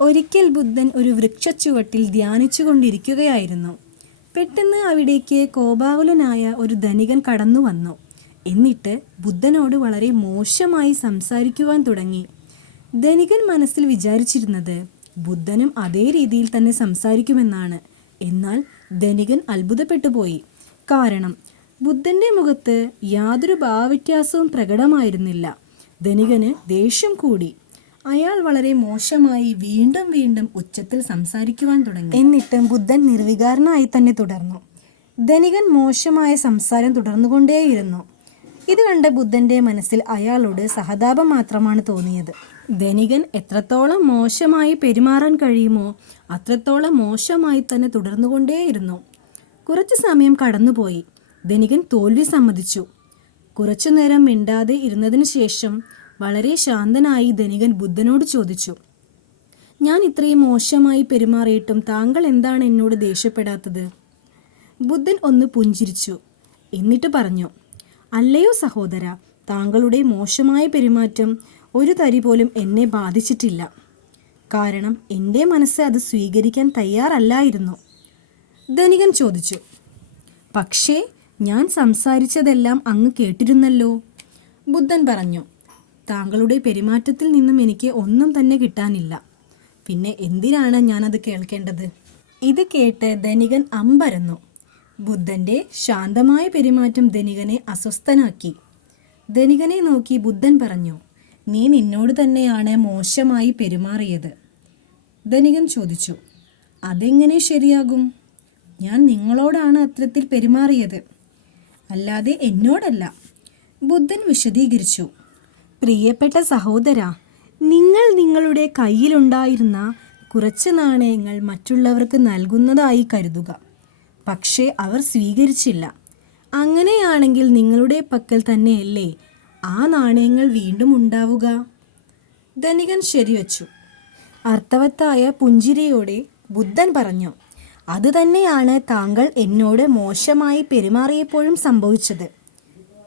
ഒരിക്കൽ ബുദ്ധൻ ഒരു വൃക്ഷച്ചുവട്ടിൽ ധ്യാനിച്ചുകൊണ്ടിരിക്കുകയായിരുന്നു. പെട്ടെന്ന് അവിടേക്ക് കോപാകുലനായ ഒരു ധനികൻ കടന്നു വന്നു. എന്നിട്ട് ബുദ്ധനോട് വളരെ മോശമായി സംസാരിക്കുവാൻ തുടങ്ങി. ധനികൻ മനസ്സിൽ വിചാരിച്ചിരുന്നത് ബുദ്ധനും അതേ രീതിയിൽ തന്നെ സംസാരിക്കുമെന്നാണ്. എന്നാൽ ധനികൻ അത്ഭുതപ്പെട്ടു പോയി. കാരണം ബുദ്ധൻ്റെ മുഖത്ത് യാതൊരു ഭാവവ്യത്യാസവും പ്രകടമായിരുന്നില്ല. ധനികന് ദേഷ്യം കൂടി. അയാൾ വളരെ മോശമായി വീണ്ടും വീണ്ടും ഉച്ചത്തിൽ സംസാരിക്കുവാൻ തുടങ്ങി. എന്നിട്ടും ബുദ്ധൻ നിർവികാരനായി തന്നെ തുടർന്നു. ധനികൻ മോശമായ സംസാരം തുടർന്നുകൊണ്ടേയിരുന്നു. ഇത് കണ്ട ബുദ്ധൻ്റെ മനസ്സിൽ അയാളോട് സഹതാപം മാത്രമാണ് തോന്നിയത്. ധനികൻ എത്രത്തോളം മോശമായി പെരുമാറാൻ കഴിയുമോ അത്രത്തോളം മോശമായി തന്നെ തുടർന്നുകൊണ്ടേയിരുന്നു. കുറച്ചു സമയം കടന്നുപോയി. ധനികൻ തോൽവി സമ്മതിച്ചു. കുറച്ചു നേരം മിണ്ടാതെ ഇരുന്നതിന് ശേഷം വളരെ ശാന്തനായി ധനികൻ ബുദ്ധനോട് ചോദിച്ചു, ഞാൻ ഇത്രയും മോശമായി പെരുമാറിയിട്ടും താങ്കൾ എന്താണ് എന്നോട് ദേഷ്യപ്പെടാത്തത്? ബുദ്ധൻ ഒന്ന് പുഞ്ചിരിച്ചു. എന്നിട്ട് പറഞ്ഞു, അല്ലയോ സഹോദര, താങ്കളുടെ മോശമായ പെരുമാറ്റം ഒരു തരി പോലും എന്നെ ബാധിച്ചിട്ടില്ല. കാരണം എൻ്റെ മനസ്സ് അത് സ്വീകരിക്കാൻ തയ്യാറല്ലായിരുന്നു. ധനികൻ ചോദിച്ചു, പക്ഷേ ഞാൻ സംസാരിച്ചതെല്ലാം അങ്ങ് കേട്ടിരുന്നല്ലോ. ബുദ്ധൻ പറഞ്ഞു, താങ്കളുടെ പെരുമാറ്റത്തിൽ നിന്നും എനിക്ക് ഒന്നും തന്നെ കിട്ടാനില്ല. പിന്നെ എന്തിനാണ് ഞാനത് കേൾക്കേണ്ടത്? ഇത് കേട്ട് ധനികൻ അമ്പരന്നു. ബുദ്ധൻ്റെ ശാന്തമായ പെരുമാറ്റം ധനികനെ അസ്വസ്ഥനാക്കി. ധനികനെ നോക്കി ബുദ്ധൻ പറഞ്ഞു, നീ നിന്നോട് തന്നെയാണ് മോശമായി പെരുമാറിയത്. ധനികൻ ചോദിച്ചു, അതെങ്ങനെ ശരിയാകും? ഞാൻ നിങ്ങളോടാണ് അത്തരത്തിൽ പെരുമാറിയത്, അല്ലാതെ എന്നോടല്ല. ബുദ്ധൻ വിശദീകരിച്ചു, പ്രിയപ്പെട്ട സഹോദര, നിങ്ങൾ നിങ്ങളുടെ കയ്യിലുണ്ടായിരുന്ന കുറച്ച് നാണയങ്ങൾ മറ്റുള്ളവർക്ക് നൽകുന്നതായി കരുതുക. പക്ഷേ അവർ സ്വീകരിച്ചില്ല. അങ്ങനെയാണെങ്കിൽ നിങ്ങളുടെ പക്കൽ തന്നെയല്ലേ ആ നാണയങ്ങൾ വീണ്ടും ഉണ്ടാവുക? ധനികൻ ശരിവച്ചു. അർത്ഥവത്തായ പുഞ്ചിരിയോടെ ബുദ്ധൻ പറഞ്ഞു, അതുതന്നെയാണ് താങ്കൾ എന്നോട് മോശമായി പെരുമാറിയപ്പോഴും സംഭവിച്ചത്.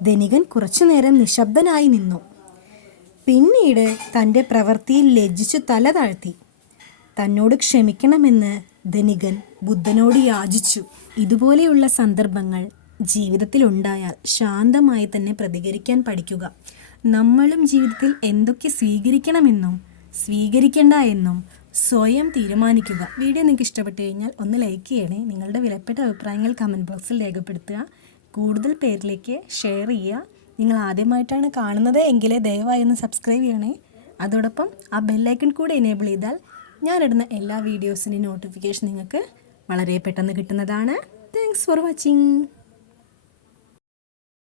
ധനികൻ കുറച്ചുനേരം നിശബ്ദനായി നിന്നു. പിന്നീട് തൻ്റെ പ്രവൃത്തിയിൽ ലജ്ജിച്ചു തല താഴ്ത്തി. തന്നോട് ക്ഷമിക്കണമെന്ന് ധനികൻ ബുദ്ധനോട് യാചിച്ചു. ഇതുപോലെയുള്ള സന്ദർഭങ്ങൾ ജീവിതത്തിൽ ഉണ്ടായാൽ ശാന്തമായി തന്നെ പ്രതികരിക്കാൻ പഠിക്കുക. നമ്മളും ജീവിതത്തിൽ എന്തൊക്കെ സ്വീകരിക്കണമെന്നും സ്വീകരിക്കേണ്ട എന്നും സ്വയം തീരുമാനിക്കുക. വീഡിയോ നിങ്ങൾക്ക് ഇഷ്ടപ്പെട്ടു കഴിഞ്ഞാൽ ഒന്ന് ലൈക്ക് ചെയ്യണേ. നിങ്ങളുടെ വിലപ്പെട്ട അഭിപ്രായങ്ങൾ കമൻറ്റ് ബോക്സിൽ രേഖപ്പെടുത്തുക. കൂടുതൽ പേരിലേക്ക് ഷെയർ ചെയ്യുക. നിങ്ങൾ ആദ്യമായിട്ടാണ് കാണുന്നത് എങ്കിൽ ദയവായി ഒന്ന് സബ്സ്ക്രൈബ് ചെയ്യണേ. അതോടൊപ്പം ആ ബെല്ലൈക്കൺ കൂടെ എനേബിൾ ചെയ്താൽ ഞാനിടുന്ന എല്ലാ വീഡിയോസിൻ്റെയും നോട്ടിഫിക്കേഷൻ നിങ്ങൾക്ക് വളരെ പെട്ടെന്ന് കിട്ടുന്നതാണ്. Thanks for watching.